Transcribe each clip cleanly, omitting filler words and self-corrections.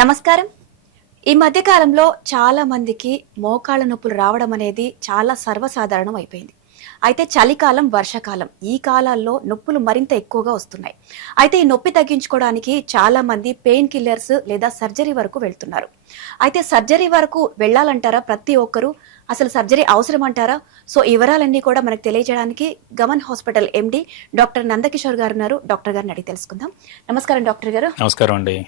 నమస్కారం. ఈ మధ్య కాలంలో చాలా మందికి మోకాళ్ళ నొప్పులు రావడం అనేది చాలా సర్వసాధారణం అయిపోయింది. అయితే చలికాలం, వర్షాకాలం ఈ కాలాల్లో నొప్పులు మరింత ఎక్కువగా వస్తున్నాయి. అయితే ఈ నొప్పి తగ్గించుకోవడానికి చాలా మంది పెయిన్ కిల్లర్స్ లేదా సర్జరీ వరకు వెళ్తున్నారు. అయితే సర్జరీ వరకు వెళ్ళాలంటారా ప్రతి ఒక్కరు? అసలు సర్జరీ అవసరం అంటారా? సో ఈ వివరాలన్నీ కూడా మనకు తెలియజేయడానికి Gaman hospital MD doctor Nandakishore గారు ఉన్నారు. డాక్టర్ గారిని అడిగి తెలుసుకుందాం. నమస్కారం డాక్టర్ గారు. నమస్కారం అండి.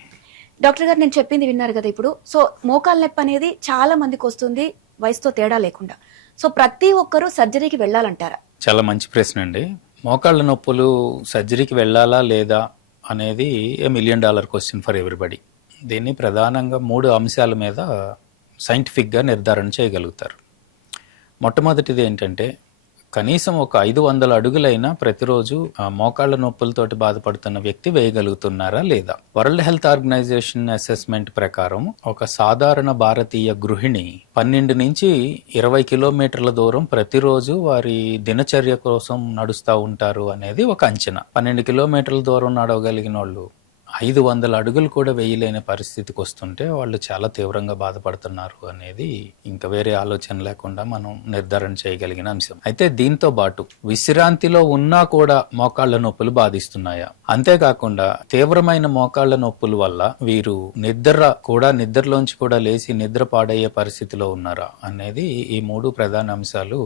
డాక్టర్ గారు, నేను చెప్పింది విన్నారు కదా ఇప్పుడు. సో మోకాళ్ళ నొప్పి అనేది చాలా మందికి వస్తుంది, వయసుతో తేడా లేకుండా. సో ప్రతి ఒక్కరూ సర్జరీకి వెళ్ళాలంటారా? చాలా మంచి ప్రశ్న అండి. మోకాళ్ళ నొప్పులు సర్జరీకి వెళ్ళాలా లేదా అనేది $1 మిలియన్ క్వశ్చన్ ఫర్ ఎవ్రీబడి. దీన్ని ప్రధానంగా 3 అంశాల మీద సైంటిఫిక్గా నిర్ధారణ చేయగలుగుతారు. మొట్టమొదటిది ఏంటంటే, కనీసం ఒక 500 అడుగులైనా ప్రతిరోజు మోకాళ్ళ నొప్పులతోటి బాధపడుతున్న వ్యక్తి వేయగలుగుతున్నారా లేదా. వరల్డ్ హెల్త్ ఆర్గనైజేషన్ అసెస్మెంట్ ప్రకారం ఒక సాధారణ భారతీయ గృహిణి 12 నుంచి 20 కిలోమీటర్ల దూరం ప్రతిరోజు వారి దినచర్య కోసం నడుస్తూ ఉంటారు అనేది ఒక అంచనా. 12 కిలోమీటర్ల దూరం నడవగలిగిన వాళ్ళు 500 అడుగులు కూడా వేయలేని పరిస్థితికి వస్తుంటే వాళ్ళు చాలా తీవ్రంగా బాధపడుతున్నారు అనేది ఇంకా వేరే ఆలోచన లేకుండా మనం నిర్ధారణ చేయగలిగిన అంశం. అయితే దీంతో పాటు విశ్రాంతిలో ఉన్నా కూడా మోకాళ్ళ నొప్పులు బాధిస్తున్నాయా, అంతేకాకుండా తీవ్రమైన మోకాళ్ళ నొప్పుల వల్ల వీరు నిద్రలోంచి కూడా లేచి నిద్ర పాడయ్యే పరిస్థితిలో ఉన్నారా అనేది ఈ 3 ప్రధాన అంశాలు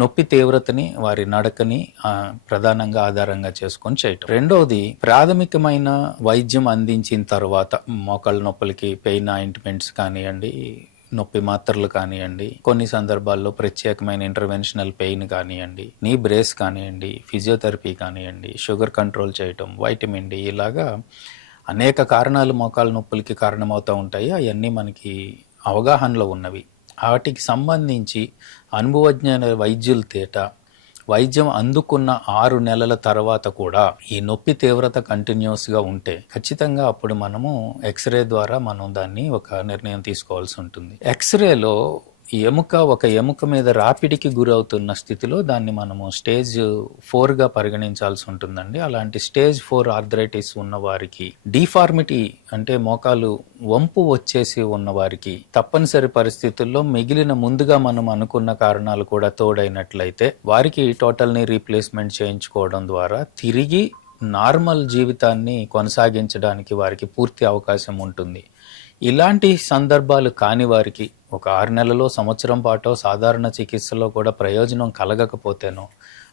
నొప్పి తీవ్రతని, వారి నడకని ప్రధానంగా ఆధారంగా చేసుకొని చేయటం. రెండవది, ప్రాథమికమైన వైద్యం అందించిన తర్వాత మోకాళ్ళ నొప్పులకి పెయిన్ ఆయింట్మెంట్స్ కానివ్వండి, నొప్పి మాత్రలు కానివ్వండి, కొన్ని సందర్భాల్లో ప్రత్యేకమైన ఇంటర్వెన్షనల్ పెయిన్ కానివ్వండి, నీ బ్రేస్ కానివ్వండి, ఫిజియోథెరపీ కానివ్వండి, షుగర్ కంట్రోల్ చేయటం, వైటమిన్ డి, ఇలాగా అనేక కారణాలు మోకాళ్ళ నొప్పులకి కారణమవుతూ ఉంటాయి. అవన్నీ మనకి అవగాహనలో ఉన్నవి. వాటికి సంబంధించి అనుభవజ్ఞ వైద్యుల తేట వైద్యం అందుకున్న 6 నెలల తర్వాత కూడా ఈ నొప్పి తీవ్రత కంటిన్యూస్గా ఉంటే ఖచ్చితంగా అప్పుడు మనము ఎక్స్రే ద్వారా మనం దాన్ని ఒక నిర్ణయం తీసుకోవాల్సి ఉంటుంది. ఎక్స్రేలో ఒక ఎముక మీద రాపిడికి గురవుతున్న స్థితిలో దాన్ని మనము స్టేజ్ 4గా పరిగణించాల్సి ఉంటుందండి. అలాంటి స్టేజ్ 4 ఆర్థరైటిస్ ఉన్న వారికి, డిఫార్మిటీ అంటే మోకాలు వంపు వచ్చేసి ఉన్న వారికి తప్పనిసరి పరిస్థితుల్లో మిగిలిన ముందుగా మనం అనుకున్న కారణాలు కూడా తోడైనట్లయితే వారికి టోటల్ నీ రీప్లేస్మెంట్ చేయించుకోవడం ద్వారా తిరిగి నార్మల్ జీవితాన్ని కొనసాగించడానికి వారికి పూర్తి అవకాశం ఉంటుంది. ఇలాంటి సందర్భాలు కాని వారికి ఒక 6 నెలలో, సంవత్సరం పాటు సాధారణ చికిత్సలో కూడా ప్రయోజనం కలగకపోతేనో,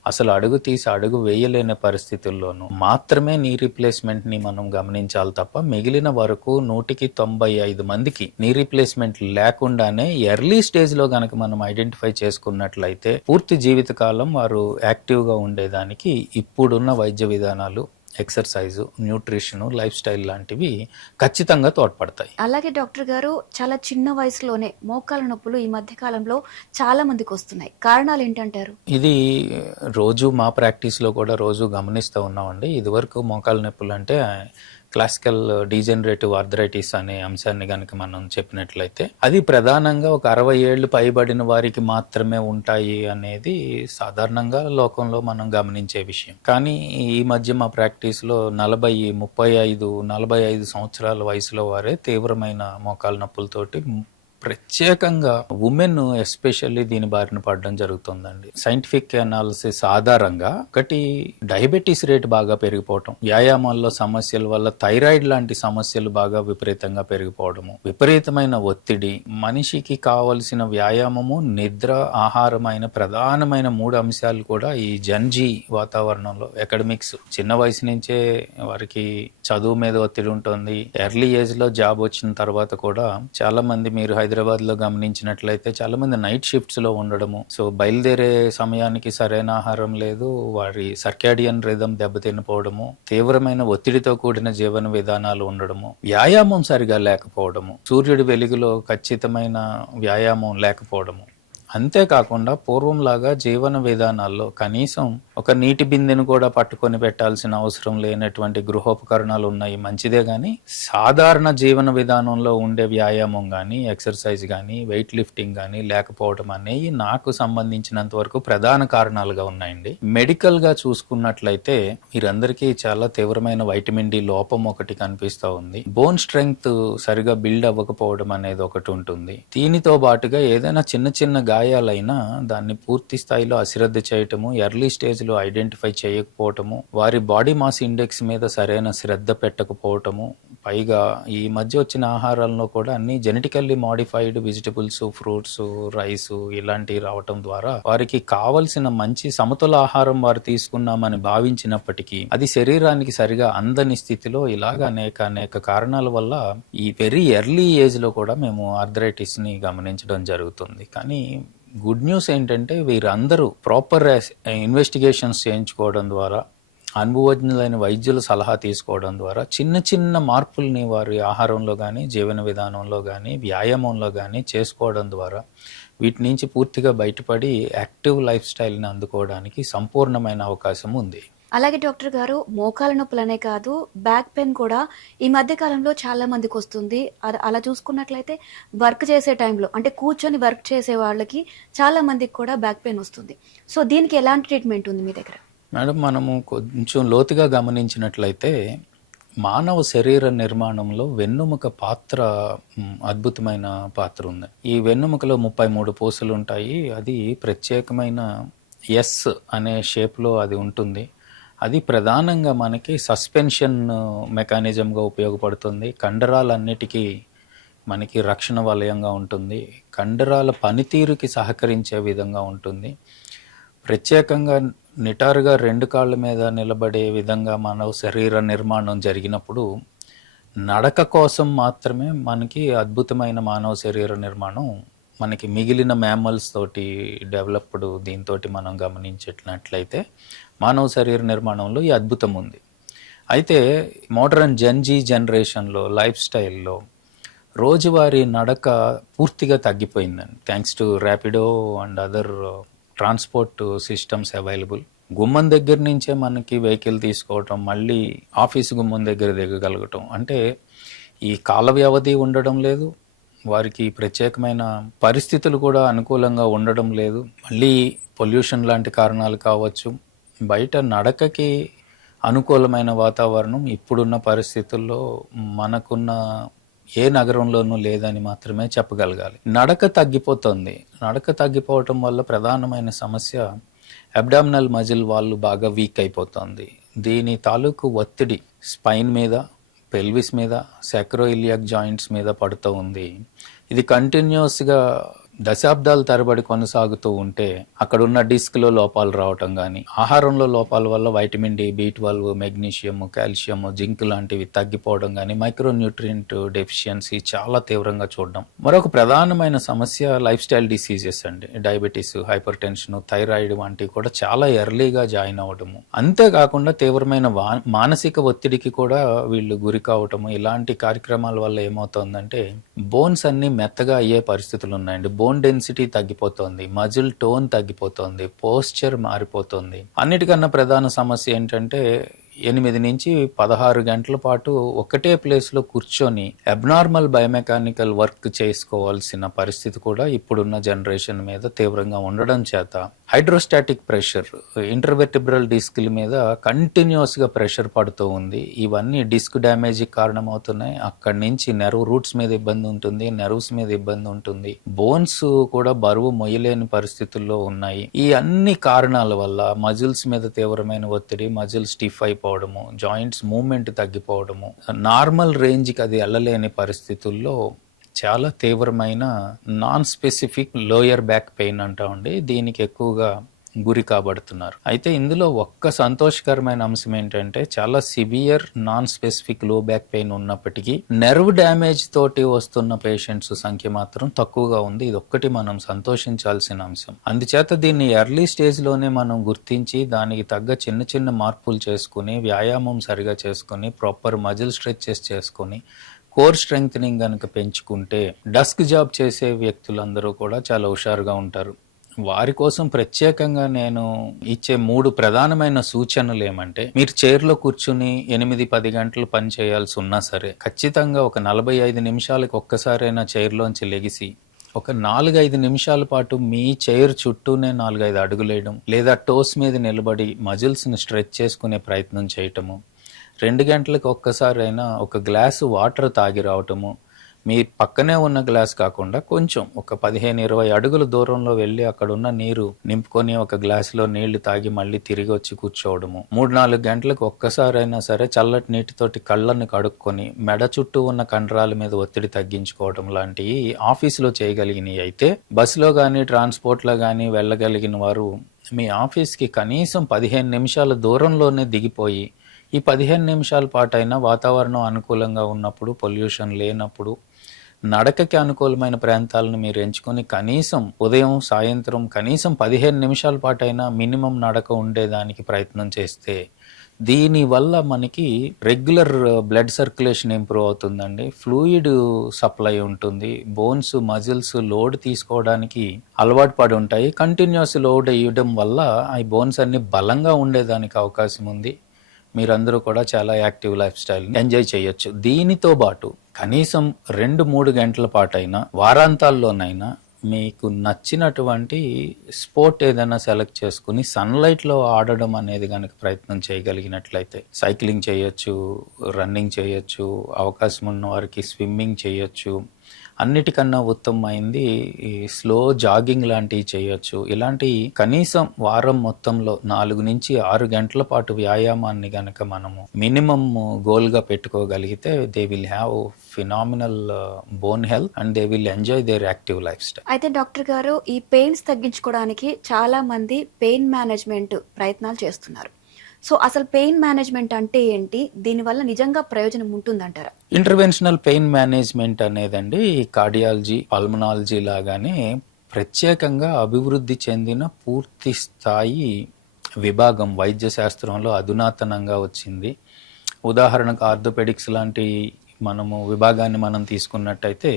అసలు అడుగు వేయలేని పరిస్థితుల్లోనూ మాత్రమే నీ రీప్లేస్మెంట్ని మనం గమనించాలి తప్ప మిగిలిన వరకు 195 మందికి నీ రీప్లేస్మెంట్ లేకుండానే ఎర్లీ స్టేజ్లో గనక మనం ఐడెంటిఫై చేసుకున్నట్లయితే పూర్తి జీవితకాలం వారు యాక్టివ్గా ఉండేదానికి ఇప్పుడున్న వైద్య విధానాలు, ఎక్సర్సైజు, న్యూట్రిషన్, లైఫ్ స్టైల్ లాంటివి ఖచ్చితంగా తోడ్పడతాయి. అలాగే డాక్టర్ గారు, చాలా చిన్న వయసులోనే మోకాళ్ళ నొప్పులు ఈ మధ్య కాలంలో చాలా మందికి వస్తున్నాయి. కారణాలు ఏంటంటారు? ఇది రోజు మా ప్రాక్టీస్లో కూడా రోజు గమనిస్తూ ఉన్నామండి. ఇదివరకు మోకాళ్ళ నొప్పులు అంటే క్లాసికల్ డీజనరేటివ్ ఆర్థరైటిస్ అనే అంశాన్ని కనుక మనం చెప్పినట్లయితే అది ప్రధానంగా ఒక 60 ఏళ్ళు పైబడిన వారికి మాత్రమే ఉంటాయి అనేది సాధారణంగా లోకంలో మనం గమనించే విషయం. కానీ ఈ మధ్య మా ప్రాక్టీస్లో 45 సంవత్సరాల వయసులో వారే తీవ్రమైన మోకాళ్ళ నొప్పులతోటి ప్రత్యేకంగా ఉమెన్ ఎస్పెషల్లీ దీని బారిన పడడం జరుగుతుందండి. సైంటిఫిక్ అనాలిసిస్ ఆధారంగా ఒకటి, డయాబెటీస్ రేట్ బాగా పెరిగిపోవటం, వ్యాయామాల్లో సమస్యల వల్ల థైరాయిడ్ లాంటి సమస్యలు బాగా విపరీతంగా పెరిగిపోవడము, విపరీతమైన ఒత్తిడి, మనిషికి కావలసిన వ్యాయామము, నిద్ర, ఆహారం అయిన ప్రధానమైన 3 అంశాలు కూడా ఈ జన్జీ వాతావరణంలో అకాడమిక్స్ చిన్న వయసు నుంచే వారికి చదువు మీద ఒత్తిడి ఉంటుంది. ఎర్లీ ఏజ్ లో జాబ్ వచ్చిన తర్వాత కూడా చాలా మంది, మీరు హైదరాబాద్ లో గమనించినట్లయితే చాలా మంది నైట్ షిఫ్ట్స్ లో ఉండడము, సో బయలుదేరే సమయానికి సరైన ఆహారం లేదు, వారి సర్కాడియన్ రిథం దెబ్బతినిపోవడము, తీవ్రమైన ఒత్తిడితో కూడిన జీవన విధానాలు ఉండడము, వ్యాయామం సరిగా లేకపోవడము, సూర్యుడి వెలుగులో ఖచ్చితమైన వ్యాయామం లేకపోవడము, అంతేకాకుండా పూర్వంలాగా జీవన విధానాల్లో కనీసం ఒక నీటి బిందెను కూడా పట్టుకొని పెట్టాల్సిన అవసరం లేనటువంటి గృహోపకరణాలు ఉన్నాయి, మంచిదే. కానీ సాధారణ జీవన విధానంలో ఉండే వ్యాయామం కానీ, ఎక్సర్సైజ్ కానీ, వెయిట్ లిఫ్టింగ్ కానీ లేకపోవడం అనేవి నాకు సంబంధించినంత వరకు ప్రధాన కారణాలుగా ఉన్నాయండి. మెడికల్ గా చూసుకున్నట్లయితే వీరందరికీ చాలా తీవ్రమైన వైటమిన్ డి లోపం ఒకటి కనిపిస్తా ఉంది. బోన్ స్ట్రెంగ్త్ సరిగా బిల్డ్ అవ్వకపోవడం అనేది ఒకటి ఉంటుంది. దీనితో పాటుగా ఏదైనా చిన్న చిన్న గాయాలైనా దాన్ని పూర్తి స్థాయిలో అశ్రద్ధ చేయటము, ఎర్లీ స్టేజ్ లో ఐడెంటిఫై చేయకపోవటము, వారి బాడీ మాస్ ఇండెక్స్ మీద సరైన శ్రద్ధ పెట్టకపోవటము, పైగా ఈ మధ్య వచ్చిన ఆహారాల్లో కూడా అన్ని genetically modified vegetables, fruits, rice ఇలాంటివి రావటం ద్వారా వారికి కావలసిన మంచి సమతుల ఆహారం వారు తీసుకున్నామని భావించినప్పటికీ అది శరీరానికి సరిగా అందని స్థితిలో ఇలాగ అనేక కారణాల వల్ల ఈ వెరీ ఎర్లీ ఏజ్ లో కూడా మేము ఆర్థరైటిస్ ని గమనించడం జరుగుతుంది. కానీ గుడ్ న్యూస్ ఏంటంటే వీరందరూ ప్రాపర్ ఇన్వెస్టిగేషన్స్ చేయించుకోవడం ద్వారా, అనుభవజ్ఞులైన వైద్యుల సలహా తీసుకోవడం ద్వారా చిన్న చిన్న మార్పుల్ని వారి ఆహారంలో కానీ, జీవన విధానంలో కానీ, వ్యాయామంలో కానీ చేసుకోవడం ద్వారా వీటి నుంచి పూర్తిగా బయటపడి యాక్టివ్ లైఫ్ స్టైల్ని అందుకోవడానికి సంపూర్ణమైన అవకాశం ఉంది. అలాగే డాక్టర్ గారు, మోకాల నొప్పులనే కాదు, బ్యాక్ పెయిన్ కూడా ఈ మధ్య కాలంలో చాలా మందికి వస్తుంది. అలా చూసుకున్నట్లయితే వర్క్ చేసే టైంలో, అంటే కూర్చొని వర్క్ చేసే వాళ్ళకి చాలా మందికి కూడా బ్యాక్ పెయిన్ వస్తుంది. సో దీనికి ఎలాంటి ట్రీట్మెంట్ ఉంది మీ దగ్గర? మేడం, మనము కొంచెం లోతుగా గమనించినట్లయితే మానవ శరీర నిర్మాణంలో వెన్నుముక పాత్ర అద్భుతమైన పాత్ర ఉంది. ఈ వెన్నుముకలో 33 పూసలు ఉంటాయి. అది ప్రత్యేకమైన ఎస్ అనే షేప్లో అది ఉంటుంది. అది ప్రధానంగా మనకి సస్పెన్షన్ మెకానిజంగా ఉపయోగపడుతుంది. కండరాలన్నిటికీ మనకి రక్షణ వలయంగా ఉంటుంది. కండరాల పనితీరుకి సహకరించే విధంగా ఉంటుంది. ప్రత్యేకంగా నిటారుగా 2 కాళ్ళ మీద నిలబడే విధంగా మానవ శరీర నిర్మాణం జరిగినప్పుడు నడక కోసం మాత్రమే మనకి అద్భుతమైన మానవ శరీర నిర్మాణం మనకి మిగిలిన మ్యామల్స్ తోటి డెవలప్డ్ దీంతో మనం గమనించినట్లయితే మానవ శరీర నిర్మాణంలో ఈ అద్భుతం ఉంది. అయితే మోడర్న్ జెన్జీ జనరేషన్లో లైఫ్ స్టైల్లో రోజువారీ నడక పూర్తిగా తగ్గిపోయిందండి. Thanks to Rapido and other transport systems available. గుమ్మం దగ్గర నుంచే మనకి వెహికల్ తీసుకోవటం, మళ్ళీ ఆఫీసు గుమ్మం దగ్గర దిగగలగటం, అంటే ఈ కాల వ్యవధి ఉండడం లేదు, వారికి ప్రత్యేకమైన పరిస్థితులు కూడా అనుకూలంగా ఉండడం లేదు. మళ్ళీ పొల్యూషన్ లాంటి కారణాలు కావచ్చు. బయట నడకకి అనుకూలమైన వాతావరణం ఇప్పుడున్న పరిస్థితుల్లో మనకున్న ఏ నగరంలోనూ లేదని మాత్రమే చెప్పగలగాలి. నడక తగ్గిపోతుంది. నడక తగ్గిపోవటం వల్ల ప్రధానమైన సమస్య అబ్డామినల్ మజిల్ వాళ్ళు బాగా వీక్ అయిపోతుంది. దీని తాలూకు ఒత్తిడి స్పైన్ మీద, పెల్విస్ మీద, సాక్రోఇలియాక్ జాయింట్స్ మీద పడుతూ ఉంది. ఇది కంటిన్యూస్గా దశాబ్దాల తరబడి కొనసాగుతూ ఉంటే అక్కడ ఉన్న డిస్క్లో లోపాలు రావటం కానీ, ఆహారంలో లోపాల వల్ల vitamin D, B12, magnesium, calcium, zinc లాంటివి తగ్గిపోవడం కానీ, మైక్రోన్యూట్రియంట్ డెఫిషియన్సీ చాలా తీవ్రంగా చూడడం. మరొక ప్రధానమైన సమస్య లైఫ్ స్టైల్ డిసీజెస్ అండి. డయాబెటీస్, హైపర్ టెన్షన్, థైరాయిడ్ వంటివి కూడా చాలా ఎర్లీగా జాయిన్ అవ్వడము. అంతేకాకుండా తీవ్రమైన మానసిక ఒత్తిడికి కూడా వీళ్ళు గురి కావటము. ఇలాంటి కార్యక్రమాల వల్ల ఏమవుతుందంటే బోన్స్ అన్ని మెత్తగా అయ్యే పరిస్థితులు ఉన్నాయండి. బోన్ డెన్సిటీ తగ్గిపోతుంది, మజిల్ టోన్ తగ్గిపోతుంది, పోస్చర్ మారిపోతుంది. అన్నిటికన్నా ప్రధాన సమస్య ఏంటంటే 8 నుంచి 16 గంటల పాటు ఒకటే ప్లేస్లో కూర్చొని అబ్నార్మల్ బయోమెకానికల్ వర్క్ చేసుకోవాల్సిన పరిస్థితి కూడా ఇప్పుడున్న జనరేషన్ మీద తీవ్రంగా ఉండడం చేత హైడ్రోస్టాటిక్ ప్రెషర్, ఇంటర్వెర్టిబ్రల్ డిస్క్ల మీద కంటిన్యూస్గా ప్రెషర్ పడుతూ ఉంది. ఇవన్నీ డిస్క్ డ్యామేజ్కి కారణమవుతున్నాయి. అక్కడి నుంచి నెర్వ్ రూట్స్ మీద ఇబ్బంది ఉంటుంది, నెర్వ్స్ మీద ఇబ్బంది ఉంటుంది, బోన్స్ కూడా బరువు మొయ్యలేని పరిస్థితుల్లో ఉన్నాయి. ఈ అన్ని కారణాల వల్ల మజిల్స్ మీద తీవ్రమైన ఒత్తిడి, మజిల్ స్టిఫ్ అయిపోవడము, జాయింట్స్ మూవ్మెంట్ తగ్గిపోవడము, నార్మల్ రేంజ్కి అది వెళ్ళలేని పరిస్థితుల్లో చాలా తీవ్రమైన non specific lower back pain అంటామండి, దీనికి ఎక్కువగా గురి కాబడుతున్నారు. అయితే ఇందులో ఒక్క సంతోషకరమైన అంశం ఏంటంటే చాలా సివియర్ నాన్ స్పెసిఫిక్ లో బ్యాక్ పెయిన్ ఉన్నప్పటికీ నెర్వ్ డ్యామేజ్ తోటి వస్తున్న పేషెంట్స్ సంఖ్య మాత్రం తక్కువగా ఉంది. ఇది ఒక్కటి మనం సంతోషించాల్సిన అంశం. అందుచేత దీన్ని ఎర్లీ స్టేజ్ లోనే మనం గుర్తించి దానికి తగ్గ చిన్న చిన్న మార్పులు చేసుకుని, వ్యాయామం సరిగా చేసుకుని, ప్రాపర్ మజిల్ స్ట్రెచెస్ చేసుకుని, కోర్ స్ట్రెంగ్థనింగ్ కనుక పెంచుకుంటే డస్క్ జాబ్ చేసే వ్యక్తులందరూ కూడా చాలా హుషారుగా ఉంటారు. వారి కోసం ప్రత్యేకంగా నేను ఇచ్చే 3 ప్రధానమైన సూచనలు ఏమంటే, మీరు చైర్లో కూర్చుని 8-10 గంటలు పని చేయాల్సి ఉన్నా సరే ఖచ్చితంగా ఒక 45 నిమిషాలకు ఒక్కసారైనా చైర్లోంచి లెగిసి ఒక 4-5 నిమిషాల పాటు మీ చైర్ చుట్టూనే 4-5 అడుగులేయడం, లేదా టోస్ మీద నిలబడి మజిల్స్ని స్ట్రెచ్ చేసుకునే ప్రయత్నం చేయటము, 2 గంటలకు ఒక్కసారైనా ఒక గ్లాసు వాటర్ తాగి రావటము, మీ పక్కనే ఉన్న గ్లాస్ కాకుండా కొంచెం ఒక 15-20 అడుగుల దూరంలో వెళ్ళి అక్కడ ఉన్న నీరు నింపుకొని ఒక గ్లాసులో నీళ్లు తాగి మళ్ళీ తిరిగి వచ్చి కూర్చోవడము, 3-4 గంటలకు ఒక్కసారైనా సరే చల్లటి నీటితోటి కళ్ళను కడుక్కొని మెడ చుట్టూ ఉన్న కండరాల మీద ఒత్తిడి తగ్గించుకోవడం లాంటివి ఆఫీసులో చేయగలిగినవి అయితే, బస్సులో కానీ ట్రాన్స్పోర్ట్లో కానీ వెళ్ళగలిగిన వారు మీ ఆఫీస్కి కనీసం 15 నిమిషాల దూరంలోనే దిగిపోయి ఈ 15 నిమిషాల పాటైనా వాతావరణం అనుకూలంగా ఉన్నప్పుడు, పొల్యూషన్ లేనప్పుడు, నడకకి అనుకూలమైన ప్రాంతాలను మీరు ఎంచుకొని కనీసం ఉదయం సాయంత్రం కనీసం 15 నిమిషాల పాటైనా మినిమం నడక ఉండేదానికి ప్రయత్నం చేస్తే దీనివల్ల మనకి రెగ్యులర్ బ్లడ్ సర్క్యులేషన్ ఇంప్రూవ్ అవుతుందండి. ఫ్లూయిడ్ సప్లై ఉంటుంది. బోన్స్ మజిల్స్ లోడ్ తీసుకోవడానికి అలవాటు పడి ఉంటాయి. కంటిన్యూస్ లోడ్ ఇవ్వడం వల్ల ఆ బోన్స్ అన్ని బలంగా ఉండేదానికి అవకాశం ఉంది. మీరందరూ కూడా చాలా యాక్టివ్ లైఫ్ స్టైల్ని ఎంజాయ్ చేయొచ్చు. దీనితో పాటు కనీసం 2-3 గంటల పాటైనా వారాంతాల్లోనైనా మీకు నచ్చినటువంటి స్పోర్ట్ ఏదైనా సెలెక్ట్ చేసుకుని సన్లైట్లో ఆడడం అనేది కనుక ప్రయత్నం చేయగలిగినట్లయితే సైక్లింగ్ చేయొచ్చు, రన్నింగ్ చేయొచ్చు, అవకాశం ఉన్న వారికి స్విమ్మింగ్ చేయొచ్చు. అన్నిటికన్నా ఉత్తమమైంది ఈ స్లో జాగింగ్ లాంటివి చేయొచ్చు. ఇలాంటి కనీసం వారం మొత్తంలో 4-6 గంటల పాటు వ్యాయామాన్ని గనక మనము మినిమం గోల్గా పెట్టుకోగలిగితే they will have phenomenal bone health and they will enjoy their active lifestyle. అయితే డాక్టర్ గారు, ఈ పెయిన్స్ తగ్గించుకోవడానికి చాలా మంది పెయిన్ మేనేజ్మెంట్ ప్రయత్నాలు చేస్తున్నారు. సో అసలు పెయిన్ మేనేజ్మెంట్ అంటే ఏంటి? దీనివల్ల నిజంగా ప్రయోజనం ఉంటుందంటారా? ఇంటర్వెన్షనల్ పెయిన్ మేనేజ్మెంట్ అనేదండి కార్డియాలజీ, పల్మనాలజీ లాగానే ప్రత్యేకంగా అభివృద్ధి చెందిన పూర్తి స్థాయి విభాగం వైద్య శాస్త్రంలో అధునాతనంగా వచ్చింది. ఉదాహరణకు ఆర్థోపెడిక్స్ లాంటి విభాగాన్ని మనం తీసుకున్నట్టయితే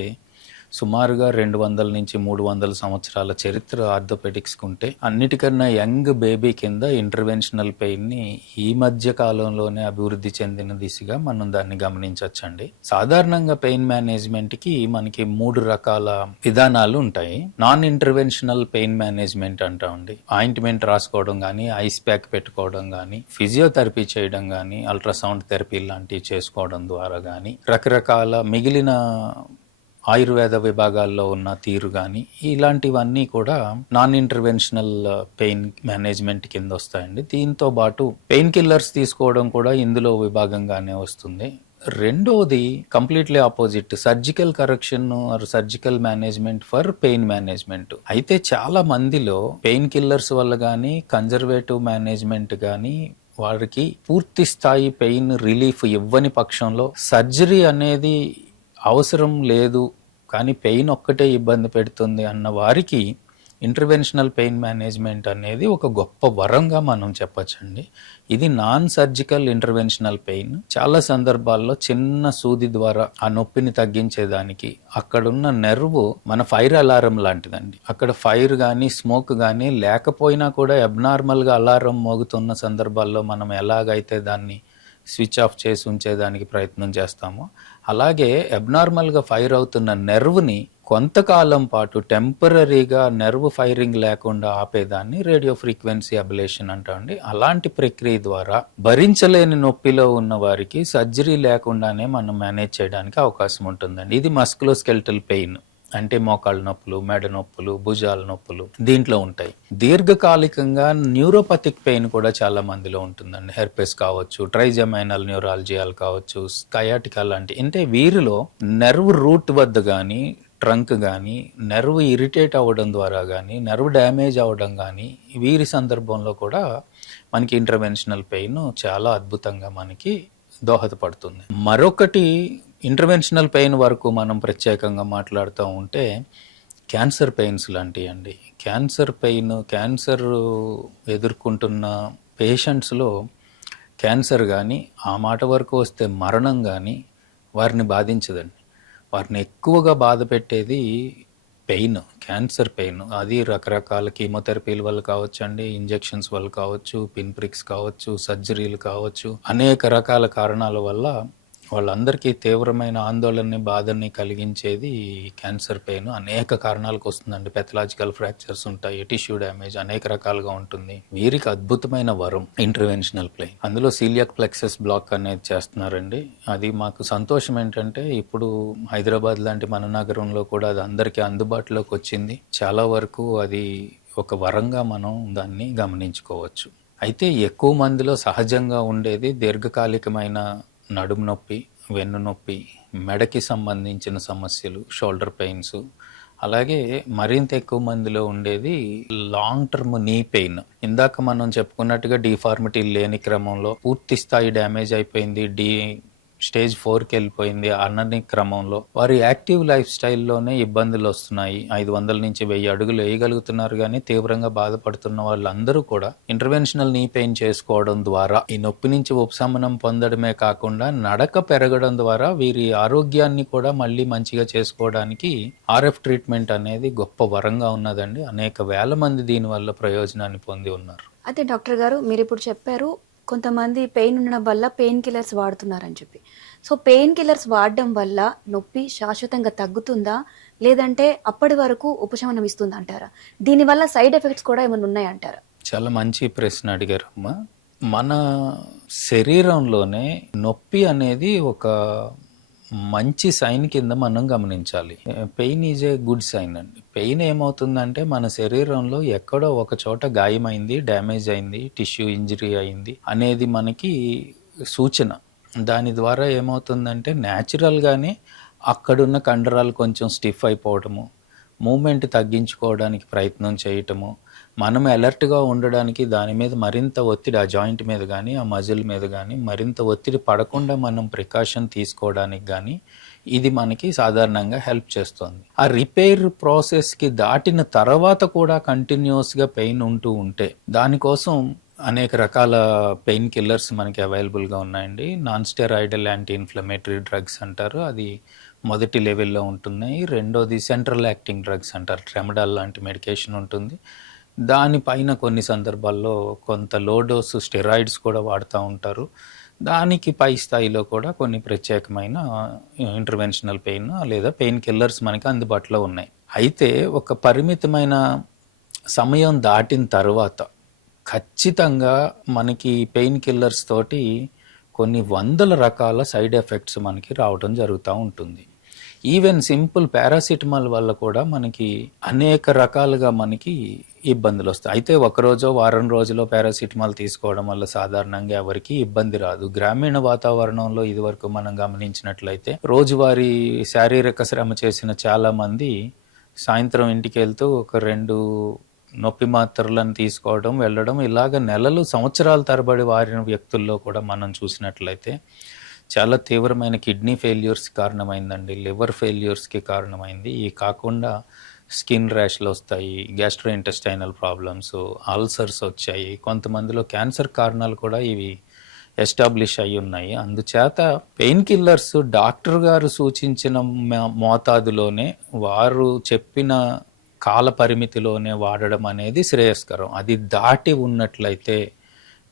సుమారుగా 200-300 సంవత్సరాల చరిత్ర ఆర్థోపెడిక్స్కి ఉంటే, అన్నిటికన్నా యంగ్ బేబీ కింద ఇంటర్వెన్షనల్ పెయిన్ని ఈ మధ్య కాలంలోనే అభివృద్ధి చెందిన దిశగా మనం దాన్ని గమనించవచ్చండి. సాధారణంగా పెయిన్ మేనేజ్మెంట్కి మనకి 3 రకాల విధానాలు ఉంటాయి. నాన్ ఇంటర్వెన్షనల్ పెయిన్ మేనేజ్మెంట్ అంటామండి. ఆయింట్మెంట్ రాసుకోవడం కానీ, ఐస్ ప్యాక్ పెట్టుకోవడం కానీ, ఫిజియోథెరపీ చేయడం కానీ, అల్ట్రాసౌండ్ థెరపీ లాంటివి చేసుకోవడం ద్వారా కానీ, రకరకాల మిగిలిన ఆయుర్వేద విభాగాల్లో ఉన్న తీరు కానీ, ఇలాంటివన్నీ కూడా నాన్ ఇంటర్వెన్షనల్ పెయిన్ మేనేజ్మెంట్ కింద వస్తాయండి. దీంతో పాటు పెయిన్ కిల్లర్స్ తీసుకోవడం కూడా ఇందులో విభాగంగానే వస్తుంది. రెండోది completely opposite, surgical correction are surgical management for pain management. అయితే చాలా మందిలో పెయిన్ కిల్లర్స్ వల్ల కానీ, కన్జర్వేటివ్ మేనేజ్మెంట్ కానీ వారికి పూర్తి స్థాయి పెయిన్ రిలీఫ్ ఇవ్వని పక్షంలో సర్జరీ అనేది అవసరం లేదు కానీ పెయిన్ ఒక్కటే ఇబ్బంది పెడుతుంది అన్న వారికి ఇంటర్వెన్షనల్ పెయిన్ మేనేజ్మెంట్ అనేది ఒక గొప్ప వరంగా మనం చెప్పచ్చండి. ఇది నాన్ సర్జికల్ ఇంటర్వెన్షనల్ పెయిన్. చాలా సందర్భాల్లో చిన్న సూది ద్వారా ఆ నొప్పిని తగ్గించేదానికి అక్కడున్న నెర్వ్ మన ఫైర్ అలారం లాంటిదండి. అక్కడ ఫైర్ కానీ స్మోక్ కానీ లేకపోయినా కూడా అబ్నార్మల్గా అలారం మోగుతున్న సందర్భాల్లో మనం ఎలాగైతే దాన్ని స్విచ్ ఆఫ్ చేసి ఉంచేదానికి ప్రయత్నం చేస్తామో, అలాగే అబ్నార్మల్గా ఫైర్ అవుతున్న నెర్వ్ని కొంతకాలం పాటు టెంపరీగా నెర్వ్ ఫైరింగ్ లేకుండా ఆపేదాన్ని రేడియో ఫ్రీక్వెన్సీ అబ్లేషన్ అంటామండి. అలాంటి ప్రక్రియ ద్వారా భరించలేని నొప్పిలో ఉన్న వారికి సర్జరీ లేకుండానే మనం మేనేజ్ చేయడానికి అవకాశం ఉంటుందండి. ఇది మస్కులోస్కెల్టల్ పెయిన్ అంటే మోకాళ్ళ నొప్పులు, మెడ నొప్పులు, భుజాల నొప్పులు దీంట్లో ఉంటాయి. దీర్ఘకాలికంగా న్యూరోపతిక్ పెయిన్ కూడా చాలా మందిలో ఉంటుందండి. హెర్పెస్ కావచ్చు, ట్రైజమైనల్ న్యూరాలజియాల్ కావచ్చు, స్కయాటికా లాంటి. అంటే వీరిలో నెర్వ్ రూట్ వద్ద కానీ, ట్రంక్ కానీ నెర్వ్ ఇరిటేట్ అవ్వడం ద్వారా కానీ, నెర్వ్ డ్యామేజ్ అవ్వడం కానీ, వీరి సందర్భంలో కూడా మనకి ఇంటర్వెన్షనల్ పెయిన్ చాలా అద్భుతంగా మనకి దోహదపడుతుంది. మరొకటి ఇంటర్వెన్షనల్ పెయిన్ వరకు మనం ప్రత్యేకంగా మాట్లాడుతూ ఉంటే క్యాన్సర్ పెయిన్స్ లాంటివి అండి. క్యాన్సర్ ఎదుర్కొంటున్న పేషెంట్స్లో క్యాన్సర్ కానీ, ఆ మాట వరకు వస్తే మరణం కానీ వారిని బాధించదండి. వారిని ఎక్కువగా బాధ పెట్టేది పెయిన్, క్యాన్సర్ పెయిన్. అది రకరకాల కీమోథెరపీల వల్ల కావచ్చండి, ఇంజెక్షన్స్ వల్ల కావచ్చు, పిన్ ప్రిక్స్ కావచ్చు, సర్జరీలు కావచ్చు, అనేక రకాల కారణాల వల్ల వాళ్ళందరికీ తీవ్రమైన ఆందోళనని, బాధని కలిగించేది క్యాన్సర్ పెయిన్. అనేక కారణాలకు వస్తుందండి. పెథలాజికల్ ఫ్రాక్చర్స్ ఉంటాయి, టిష్యూ డ్యామేజ్ అనేక రకాలుగా ఉంటుంది. వీరికి అద్భుతమైన వరం ఇంటర్వెన్షనల్ పెయిన్. అందులో సీలియాక్ ప్లెక్సస్ బ్లాక్ అనేది చేస్తున్నారండి. అది మాకు సంతోషం ఏంటంటే ఇప్పుడు హైదరాబాద్ లాంటి మన నగరంలో కూడా అది అందరికీ అందుబాటులోకి వచ్చింది. చాలా వరకు అది ఒక వరంగా మనం దాన్ని గమనించుకోవచ్చు. అయితే ఎక్కువ మందిలో సహజంగా ఉండేది దీర్ఘకాలికమైన నడుము నొప్పి, వెన్ను నొప్పి, మెడకి సంబంధించిన సమస్యలు, షోల్డర్ పెయిన్స్. అలాగే మరింత ఎక్కువ మందిలో ఉండేది లాంగ్ టర్మ్ నీ పెయిన్. ఇందాక మనం చెప్పుకున్నట్టుగా డిఫార్మిటీ లేని క్రమంలో పూర్తి స్థాయి డ్యామేజ్ అయిపోయింది, స్టేజ్ 4కి వెళ్ళిపోయింది అన్నని క్రమంలో వారి యాక్టివ్ లైఫ్ స్టైల్లోనే ఇబ్బందులు వస్తున్నాయి. 500 నుంచి 1000 అడుగులు వేయగలుగుతున్నారు, కానీ తీవ్రంగా బాధపడుతున్న వాళ్ళందరూ కూడా ఇంటర్వెన్షనల్ నీ పెయిన్ చేసుకోవడం ద్వారా ఈ నొప్పి నుంచి ఉపశమనం పొందడమే కాకుండా నడక పెరగడం ద్వారా వీరి ఆరోగ్యాన్ని కూడా మళ్ళీ మంచిగా చేసుకోవడానికి ఆర్ఎఫ్ ట్రీట్మెంట్ అనేది గొప్ప వరంగా ఉన్నదండి. అనేక వేల మంది దీనివల్ల ప్రయోజనాన్ని పొంది ఉన్నారు. అయితే డాక్టర్ గారు, మీరు ఇప్పుడు చెప్పారు కొంతమంది పెయిన్ ఉండడం వల్ల పెయిన్ కిల్లర్స్ వాడుతున్నారని చెప్పి. సో పెయిన్ కిల్లర్స్ వాడడం వల్ల నొప్పి శాశ్వతంగా తగ్గుతుందా, లేదంటే అప్పటి వరకు ఉపశమనం ఇస్తుందా అంటారా? దీనివల్ల సైడ్ ఎఫెక్ట్స్ కూడా ఏమైనా ఉన్నాయంటారా? చాలా మంచి ప్రశ్న అడిగారమ్మా. మన శరీరంలోనే నొప్పి అనేది ఒక మంచి సైన్ కింద మనం గమనించాలి. Pain is a good sign అండి. పెయిన్ ఏమవుతుందంటే మన శరీరంలో ఎక్కడో ఒక చోట గాయమైంది, డ్యామేజ్ అయింది, టిష్యూ ఇంజరీ అయింది అనేది మనకి సూచన. దాని ద్వారా ఏమవుతుందంటే న్యాచురల్గానే అక్కడున్న కండరాలు కొంచెం స్టిఫ్ అయిపోవడము, మూమెంట్ తగ్గించుకోవడానికి ప్రయత్నం చేయటము, మనం అలర్ట్గా ఉండడానికి దాని మీద మరింత ఒత్తిడి, ఆ జాయింట్ మీద కానీ ఆ మజిల్ మీద కానీ మరింత ఒత్తిడి పడకుండా మనం ప్రికాషన్ తీసుకోవడానికి కానీ ఇది మనకి సాధారణంగా హెల్ప్ చేస్తుంది. ఆ రిపేర్ ప్రాసెస్కి దాటిన తర్వాత కూడా కంటిన్యూస్గా పెయిన్ ఉంటూ ఉంటే దానికోసం అనేక రకాల పెయిన్ కిల్లర్స్ మనకి అవైలబుల్గా ఉన్నాయండి. Non steroidal anti inflammatory drugs అంటారు, అది మొదటి లెవెల్లో ఉంటున్నాయి. రెండోది సెంట్రల్ యాక్టింగ్ డ్రగ్స్ అంటారు, ట్రెమడాల్ లాంటి మెడికేషన్ ఉంటుంది. దానిపైన కొన్ని సందర్భాల్లో కొంత లో డోసు స్టెరాయిడ్స్ కూడా వాడుతూ ఉంటారు. దానికి పై స్థాయిలో కూడా కొన్ని ప్రత్యేకమైన ఇంటర్వెన్షనల్ పెయిన్ లేదా పెయిన్ కిల్లర్స్ మనకి అందుబాటులో ఉన్నాయి. అయితే ఒక పరిమితమైన సమయం దాటిన తర్వాత ఖచ్చితంగా మనకి పెయిన్ కిల్లర్స్ తోటి కొన్ని వందల రకాల సైడ్ ఎఫెక్ట్స్ మనకి రావడం జరుగుతూ ఉంటుంది. ఈవెన్ సింపుల్ పారాసిటమాల్ వల్ల కూడా మనకి అనేక రకాలుగా మనకి ఇబ్బందులు వస్తాయి. అయితే ఒకరోజో వారం రోజులో పారాసిటమాల్ తీసుకోవడం వల్ల సాధారణంగా ఎవరికి ఇబ్బంది రాదు. గ్రామీణ వాతావరణంలో ఇదివరకు మనం గమనించినట్లయితే రోజువారీ శారీరక శ్రమ చేసిన చాలా మంది సాయంత్రం ఇంటికి వెళ్తూ ఒక 2 నొప్పి మాత్రలను తీసుకోవడం, వెళ్ళడం, ఇలాగ నెలలు సంవత్సరాల తరబడి వారిన వ్యక్తుల్లో కూడా మనం చూసినట్లయితే చాలా తీవ్రమైన కిడ్నీ ఫెయిల్యూర్స్ కారణమైందండి, లివర్ ఫెయిల్యూర్స్కి కారణమైంది. ఈ కాకుండా స్కిన్ ర్యాష్లు వస్తాయి, గ్యాస్ట్రో ఇంటెస్టైనల్ ప్రాబ్లమ్స్, అల్సర్స్ వచ్చాయి. కొంతమందిలో క్యాన్సర్ కారణాలు కూడా ఇవి ఎస్టాబ్లిష్ అయి ఉన్నాయి. అందుచేత పెయిన్ కిల్లర్స్ డాక్టర్ గారు సూచించిన మోతాదులోనే, వారు చెప్పిన కాల పరిమితిలోనే వాడడం అనేది శ్రేయస్కరం. అది దాటి ఉన్నట్లయితే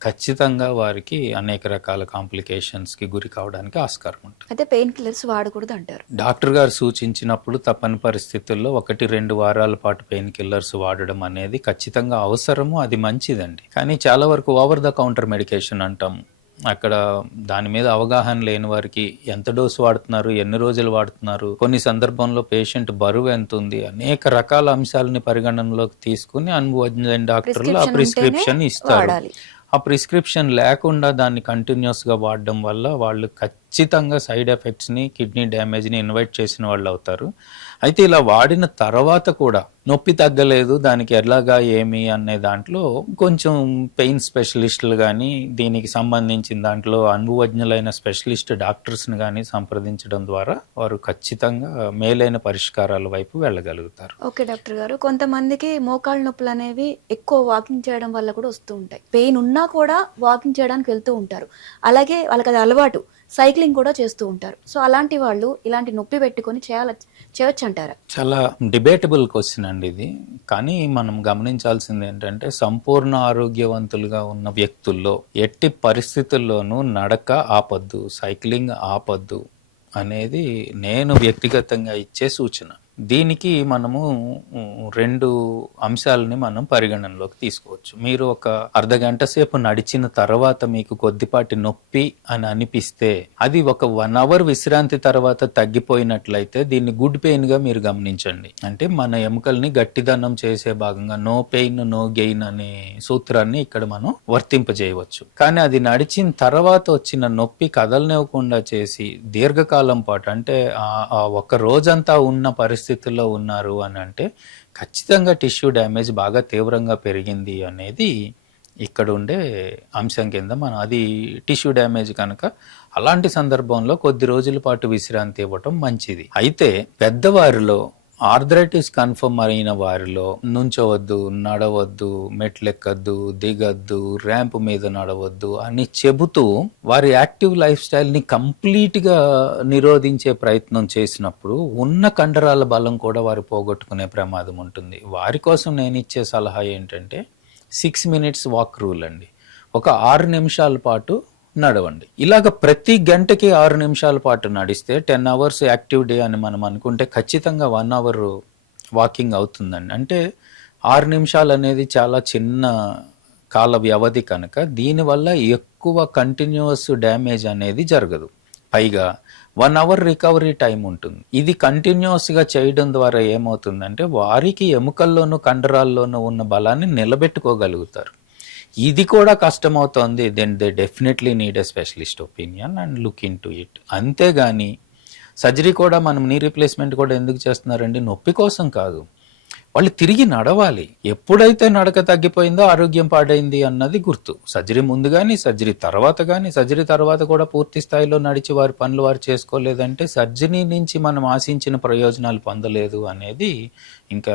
ఖచ్చితంగా వారికి అనేక రకాల కాంప్లికేషన్స్కి గురి కావడానికి ఆస్కారం ఉంటుంది. అయితే పెయిన్ కిల్లర్స్ వాడకూడదు అంటారు. డాక్టర్ గారు సూచించినప్పుడు తప్పని పరిస్థితుల్లో 1-2 వారాల పాటు పెయిన్ కిల్లర్స్ వాడడం అనేది ఖచ్చితంగా అవసరము, అది మంచిదండి. కానీ చాలా వరకు ఓవర్ ద కౌంటర్ మెడికేషన్ అంటాం, అక్కడ దాని మీద అవగాహన లేని వారికి ఎంత డోసు వాడుతున్నారు, ఎన్ని రోజులు వాడుతున్నారు, కొన్ని సందర్భంలో పేషెంట్ బరువు ఎంత ఉంది, అనేక రకాల అంశాలని పరిగణనలోకి తీసుకుని అనుభవజ్ఞ డాక్టర్లు ఆ ప్రిస్క్రిప్షన్ ఇస్తారు. ఆ ప్రిస్క్రిప్షన్ లేకుండా దాన్ని కంటిన్యూస్గా వాడడం వల్ల వాళ్ళు ఖచ్చితంగా సైడ్ ఎఫెక్ట్స్ని, కిడ్నీ డ్యామేజ్ని ఇన్వైట్ చేసిన వాళ్ళు అవుతారు. అయితే ఇలా వాడిన తర్వాత కూడా నొప్పి తగ్గలేదు, దానికి ఎలాగా ఏమి అనే దాంట్లో కొంచెం పెయిన్ స్పెషలిస్టులు కానీ దీనికి సంబంధించిన దాంట్లో అనుభవజ్ఞులైన స్పెషలిస్ట్ డాక్టర్స్ని కానీ సంప్రదించడం ద్వారా వారు ఖచ్చితంగా మేలైన పరిష్కారాల వైపు వెళ్ళగలుగుతారు. ఓకే డాక్టర్ గారు, కొంతమందికి మోకాళ్ళ నొప్పులు అనేవి ఎక్కువ వాకింగ్ చేయడం వల్ల కూడా వస్తూ ఉంటాయి. పెయిన్ ఉన్నా కూడా వాకింగ్ చేయడానికి వెళ్తూ ఉంటారు. అలాగే వాళ్ళకి అది అలవాటు, సైక్లింగ్ కూడా చేస్తూ ఉంటారు. సో అలాంటి వాళ్ళు ఇలాంటి నొప్పి పెట్టుకొని చేయొచ్చు అంటారా? చాలా డిబేటబుల్ క్వశ్చన్ అండి ఇది. కానీ మనం గమనించాల్సింది ఏంటంటే సంపూర్ణ ఆరోగ్యవంతులుగా ఉన్న వ్యక్తుల్లో ఎట్టి పరిస్థితుల్లోనూ నడక ఆపొద్దు, సైక్లింగ్ ఆపొద్దు అనేది నేను వ్యక్తిగతంగా ఇచ్చే సూచన. దీనికి మనము 2 అంశాలని మనం పరిగణనలోకి తీసుకోవచ్చు. మీరు ఒక అర్ధగంట సేపు నడిచిన తర్వాత మీకు కొద్దిపాటి నొప్పి అని అనిపిస్తే అది ఒక 1 అవర్ విశ్రాంతి తర్వాత తగ్గిపోయినట్లయితే దీన్ని గుడ్ పెయిన్ గా మీరు గమనించండి. అంటే మన ఎముకల్ని గట్టిదనం చేసే భాగంగా నో పెయిన్ నో గెయిన్ అనే సూత్రాన్ని ఇక్కడ మనం వర్తింపజేయవచ్చు. కానీ అది నడిచిన తర్వాత వచ్చిన నొప్పి కదలనివ్వకుండా చేసి దీర్ఘకాలం పాటు అంటే ఆ ఒక రోజంతా ఉన్న పరిస్థితుల్లో ఉన్నారు అని అంటే ఖచ్చితంగా టిష్యూ డ్యామేజ్ బాగా తీవ్రంగా పెరిగింది అనేది ఇక్కడ ఉండే అంశం కింద మనం అది టిష్యూ డ్యామేజ్ కనుక అలాంటి సందర్భంలో కొద్ది రోజుల పాటు విశ్రాంతి ఇవ్వటం మంచిది. అయితే పెద్దవారిలో ఆర్థరైటిస్ కన్ఫర్మ్ అయిన వారిలో నుంచోవద్దు, నడవద్దు, మెట్లెక్కద్దు, దిగద్దు, ర్యాంప్ మీద నడవద్దు అని చెబుతూ వారి యాక్టివ్ లైఫ్ స్టైల్ని కంప్లీట్గా నిరోధించే ప్రయత్నం చేసినప్పుడు ఉన్న కండరాల బలం కూడా వారు పోగొట్టుకునే ప్రమాదం ఉంటుంది. వారి కోసం నేను ఇచ్చే సలహా ఏంటంటే 6 minutes వాక్ రూల్ అండి. ఒక 6 నిమిషాల పాటు నడవండి. ఇలాగ ప్రతి గంటకి 6 నిమిషాల పాటు నడిస్తే 10 hours యాక్టివ్ డే అని మనం అనుకుంటే ఖచ్చితంగా 1 hour వాకింగ్ అవుతుందండి. అంటే 6 నిమిషాలు అనేది చాలా చిన్న కాల వ్యవధి కనుక దీనివల్ల ఎక్కువ కంటిన్యూస్ డ్యామేజ్ అనేది జరగదు. పైగా 1 hour రికవరీ టైం ఉంటుంది. ఇది కంటిన్యూస్గా చేయడం ద్వారా ఏమవుతుందంటే వారికి ఎముకల్లోనూ కండరాల్లోనూ ఉన్న బలాన్ని నిలబెట్టుకోగలుగుతారు. ఇది కూడా కష్టమవుతోంది, then they definitely need a specialist opinion and look into it. అంతేగాని సర్జరీ కూడా మనం నీ రీప్లేస్మెంట్ కూడా ఎందుకు చేస్తున్నారండి? నొప్పి కోసం కాదు, వాళ్ళు తిరిగి నడవాలి. ఎప్పుడైతే నడక తగ్గిపోయిందో ఆరోగ్యం పాడైంది అన్నది గుర్తు. సర్జరీ ముందు కానీ సర్జరీ తర్వాత కూడా పూర్తి స్థాయిలో నడిచి వారి పనులు వారు చేసుకోలేదంటే సర్జరీ నుంచి మనం ఆశించిన ప్రయోజనాలు పొందలేదు అనేది ఇంకా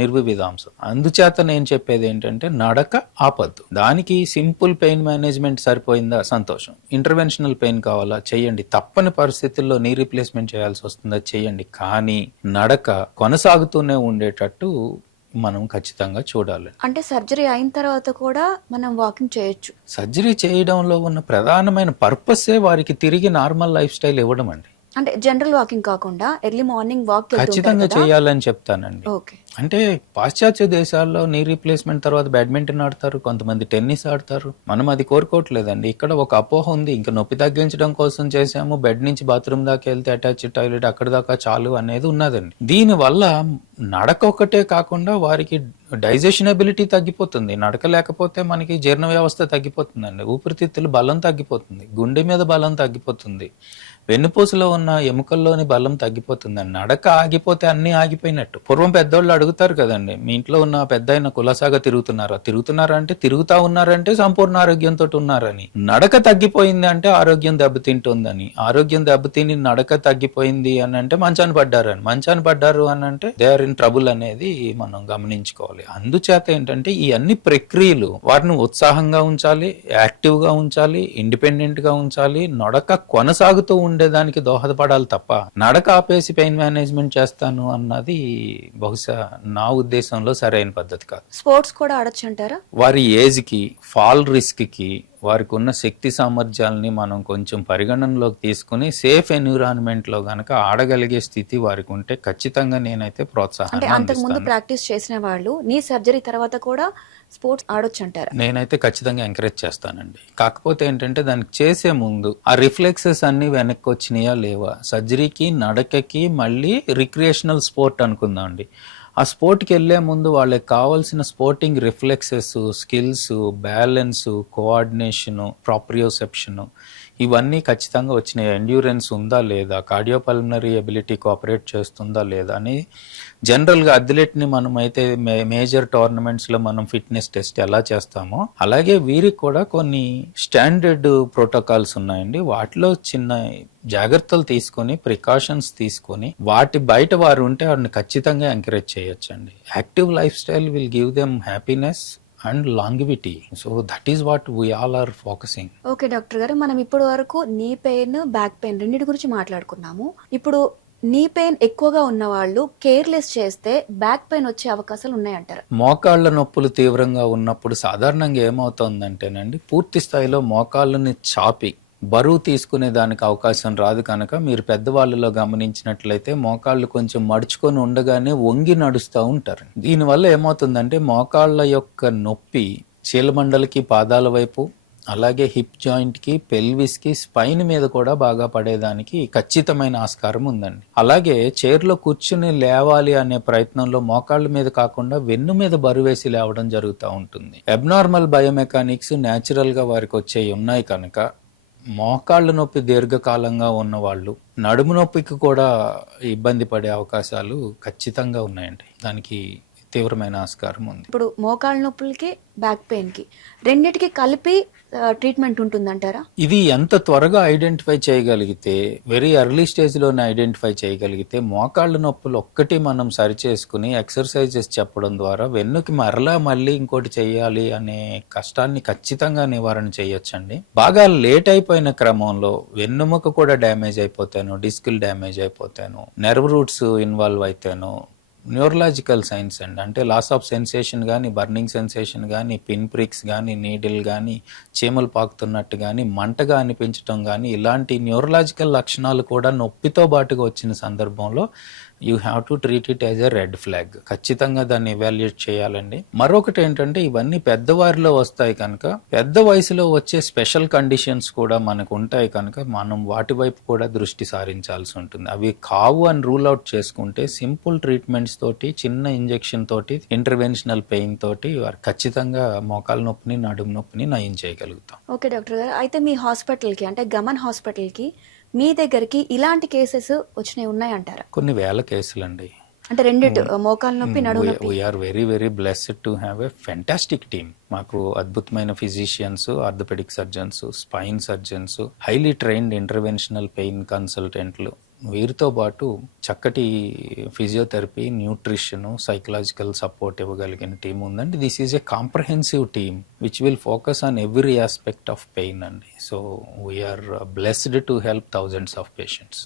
నిర్వివిధాంశం. అందుచేత నేను చెప్పేది ఏంటంటే నడక ఆపద్దు. దానికి సింపుల్ పెయిన్ మేనేజ్మెంట్ సరిపోయిందా? సంతోషం. ఇంటర్వెన్షనల్ పెయిన్ కావాలా? చేయండి. తప్పని పరిస్థితుల్లో నీ రీప్లేస్మెంట్ చేయాల్సి వస్తుందా? చేయండి. కానీ నడక కొనసాగుతూనే ఉండేటట్టు మనం ఖచ్చితంగా చూడాలి. అంటే సర్జరీ అయిన తర్వాత కూడా మనం వాకింగ్ చేయొచ్చు. సర్జరీ చేయడంలో ఉన్న ప్రధానమైన పర్పసే వారికి తిరిగి నార్మల్ లైఫ్ స్టైల్ ఇవ్వడం అండి. అంటే జనరల్ వాకింగ్ కాకుండా ఎర్లీ మార్నింగ్ వాక్ ఖచ్చితంగా చేయాలని చెప్తానండి. ఓకే. అంటే పాశ్చాత్య దేశాల్లో నీ రీప్లేస్మెంట్ తర్వాత బ్యాడ్మింటన్ ఆడతారు, కొంతమంది టెన్నిస్ ఆడతారు. మనం అది కోరుకోవట్లేదండి. ఇక్కడ ఒక అపోహ ఉంది, ఇంకా నొప్పి తగ్గించడం కోసం చేసాము, బెడ్ నుంచి బాత్రూమ్ దాకా వెళ్తే అటాచ్ టాయిలెట్ అక్కడ దాకా చాలు అనేది ఉన్నదండి. దీనివల్ల నడక ఒకటే కాకుండా వారికి డైజెషన్ ఎబిలిటీ తగ్గిపోతుంది. నడక లేకపోతే మనకి జీర్ణ వ్యవస్థ తగ్గిపోతుందండి, ఊపిరితిత్తులు బలం తగ్గిపోతుంది, గుండె మీద బలం తగ్గిపోతుంది, వెన్నుపూసలో ఉన్న ఎముకల్లోని బలం తగ్గిపోతుందండి. నడక ఆగిపోతే అన్నీ ఆగిపోయినట్టు. పూర్వం పెద్దోళ్ళు అడుగుతారు కదండి, మీ ఇంట్లో ఉన్న పెద్ద ఆయన కులసాగా తిరుగుతున్నారా అంటే తిరుగుతా ఉన్నారంటే సంపూర్ణ ఆరోగ్యంతో ఉన్నారని. నడక తగ్గిపోయింది అంటే ఆరోగ్యం దెబ్బతింటుందని. ఆరోగ్యం దెబ్బతిని నడక తగ్గిపోయింది అని అంటే మంచాన్ని పడ్డారు అని అంటే దే ఆర్ ఇన్ ట్రబుల్ అనేది మనం గమనించుకోవాలి. అందుచేత ఏంటంటే ఈ అన్ని ప్రక్రియలు వారిని ఉత్సాహంగా ఉంచాలి, యాక్టివ్ గా ఉంచాలి, ఇండిపెండెంట్ గా ఉంచాలి, నడక కొనసాగుతూ ఉండేదానికి దోహదపడాలి తప్ప నడక ఆపేసి పెయిన్ మేనేజ్మెంట్ చేస్తాను అన్నది బహుశా నా ఉద్దేశంలో సరైన పద్ధతి కాదు. స్పోర్ట్స్ కూడా ఆడొచ్చు అంటారా? వారి ఏజ్ కి, ఫాల్ రిస్క్ కి, వారికి ఉన్న శక్తి సామర్థ్యాలని మనం కొంచెం పరిగణనలోకి తీసుకుని సేఫ్ ఎన్విరాన్మెంట్ లో గనక ఆడగలిగే స్థితి వారికి ఉంటే ఖచ్చితంగా నేనైతే ప్రోత్సాహం. అంటే అంతకు ముందు ప్రాక్టీస్ చేసిన వాళ్ళు నీ సర్జరీ తర్వాత కూడా స్పోర్ట్స్ ఆడొచ్చు అంటారా? నేనైతే ఖచ్చితంగా ఎంకరేజ్ చేస్తానండి. కాకపోతే ఏంటంటే దానికి చేసే ముందు ఆ రిఫ్లెక్సెస్ అన్ని వెనక్కి వచ్చినాయా లేవా, సర్జరీకి నడకకి మళ్ళీ రిక్రియేషనల్ స్పోర్ట్ అనుకుందాం అండి, ఆ స్పోర్ట్కి వెళ్లే ముందు వాళ్ళకి కావాల్సిన sporting reflexes, skills, balance, coordination, proprioception ఇవన్నీ ఖచ్చితంగా వచ్చినాయి. ఎండ్యూరెన్స్ ఉందా లేదా, కార్డియోపల్మనరీ ఎబిలిటీ కోఆపరేట్ చేస్తుందా లేదా అని జనరల్గా అథ్లెట్ని మనం అయితే మేజర్ టోర్నమెంట్స్లో మనం ఫిట్నెస్ టెస్ట్ ఎలా చేస్తామో అలాగే వీరికి కూడా కొన్ని స్టాండర్డ్ ప్రోటోకాల్స్ ఉన్నాయండి. వాటిలో చిన్న జాగ్రత్తలు తీసుకొని, ప్రికాషన్స్ తీసుకొని వాటి బయట వారు ఉంటే వారిని ఖచ్చితంగా ఎంకరేజ్ చేయొచ్చండి. Active lifestyle will give them happiness and longevity. So that is what we all are focusing. Okay doctor గారు, మనం ఇప్పటి వరకు నీ పెయిన్, బ్యాక్ పెయిన్ రెండింటి గురించి మాట్లాడుకున్నాము. ఇప్పుడు నీ పెయిన్ ఎక్కువగా ఉన్న వాళ్ళు కేర్లెస్ చేస్తే బ్యాక్ పెయిన్ వచ్చే అవకాశాలు ఉన్నాయంటారు. మోకాళ్ళ నొప్పులు తీవ్రంగా ఉన్నప్పుడు సాధారణంగా ఏమవుతుందంటేనండి, పూర్తి స్థాయిలో మోకాళ్ళని చాపి బరువు తీసుకునే దానికి అవకాశం రాదు కనుక మీరు పెద్దవాళ్ళలో గమనించినట్లయితే మోకాళ్ళు కొంచెం మడుచుకొని ఉండగానే వంగి నడుస్తూ ఉంటారు. దీనివల్ల ఏమవుతుందంటే మోకాళ్ళ యొక్క నొప్పి చీలమండలకి, పాదాల వైపు, అలాగే హిప్ జాయింట్కి, పెల్విస్కి, స్పైన్ మీద కూడా బాగా పడేదానికి ఖచ్చితమైన ఆస్కారం ఉందండి. అలాగే చైర్లో కూర్చుని లేవాలి అనే ప్రయత్నంలో మోకాళ్ళ మీద కాకుండా వెన్ను మీద బరువేసి లేవడం జరుగుతూ ఉంటుంది. అబ్నార్మల్ బయోమెకానిక్స్ న్యాచురల్గా వారికి వచ్చేవి ఉన్నాయి కనుక మోకాళ్ళ నొప్పి దీర్ఘకాలంగా ఉన్నవాళ్ళు నడుము నొప్పికి కూడా ఇబ్బంది పడే అవకాశాలు ఖచ్చితంగా ఉన్నాయండి. దానికి తీవ్రమైన ఆస్కారం ఉంది. ఇప్పుడు మోకాళ్ళ నొప్పులకి, బ్యాక్ పెయిన్కి రెండింటికి కలిపి ట్రీట్మెంట్ ఉంటుందంటారా? ఇది ఎంత త్వరగా ఐడెంటిఫై చేయగలిగితే, వెరీ ఎర్లీ స్టేజ్లోనే ఐడెంటిఫై చేయగలిగితే, మోకాళ్ళ నొప్పులు ఒక్కటి మనం సరి చేసుకుని ఎక్సర్సైజెస్ చెప్పడం ద్వారా వెన్నుకి మళ్ళీ ఇంకోటి చేయాలి అనే కష్టాన్ని ఖచ్చితంగా నివారణ చేయొచ్చండి. బాగా లేట్ అయిపోయిన క్రమంలో వెన్నుముక కూడా డ్యామేజ్ అయిపోతాను, డిస్కులు డ్యామేజ్ అయిపోతాను, నెర్వ్ రూట్స్ ఇన్వాల్వ్ అయితేను, న్యూరలాజికల్ సైన్స్ అండి, అంటే లాస్ ఆఫ్ సెన్సేషన్ కానీ, బర్నింగ్ సెన్సేషన్ కానీ, పిన్ ప్రిక్స్ కానీ, నీడిల్ కానీ, చీమలు పాకుతున్నట్టు కానీ, మంటగా అనిపించడం కానీ, ఇలాంటి న్యూరలాజికల్ లక్షణాలు కూడా నొప్పితో పాటుగా వచ్చిన సందర్భంలో you have to treat it as a red flag. ఖచ్చితంగా దాన్ని ఎవాల్యుయేట్ చేయాలండి. మరొకటి ఏంటంటే ఇవన్నీ పెద్దవారిలో వస్తాయి కనుక, పెద్ద వయసులో వచ్చే స్పెషల్ కండిషన్స్ కూడా మనకు ఉంటాయి కనుక మనం వాటి వైపు కూడా దృష్టి సారించాల్సి ఉంటుంది. అవి కావు అని రూల్ అవుట్ చేసుకుంటే సింపుల్ ట్రీట్మెంట్స్ తోటి, చిన్న ఇంజెక్షన్ తోటి, ఇంటర్వెన్షనల్ పెయిన్ తోటి ఖచ్చితంగా మోకాల నొప్పిని, నడుము నొప్పిని నయం చేయగలుగుతాం. ఓకే డాక్టర్ గారు, అయితే మీ హాస్పిటల్కి, అంటే గమన్ హాస్పిటల్కి మీ దగ్గరికి ఇలాంటి కేసెస్ వచ్చినాయి ఉన్నాయంటారా? కొన్ని వేల కేసులండి. అంటే రెండిటి, మోకాల నొప్పి, నడుము నొప్పి. We're very very blessed to have a fantastic team. మాకు అద్భుతమైన physicians, orthopaedic surgeons, spine surgeons, highly trained interventional pain కన్సల్టెంట్లు, వీరితో పాటు చక్కటి ఫిజియోథెరపీ, న్యూట్రిషన్, సైకలాజికల్ సపోర్ట్ ఇవ్వగలిగిన టీం ఉందండి. This is a comprehensive team which will focus on every aspect of pain అండి. So we're blessed to help thousands of patients.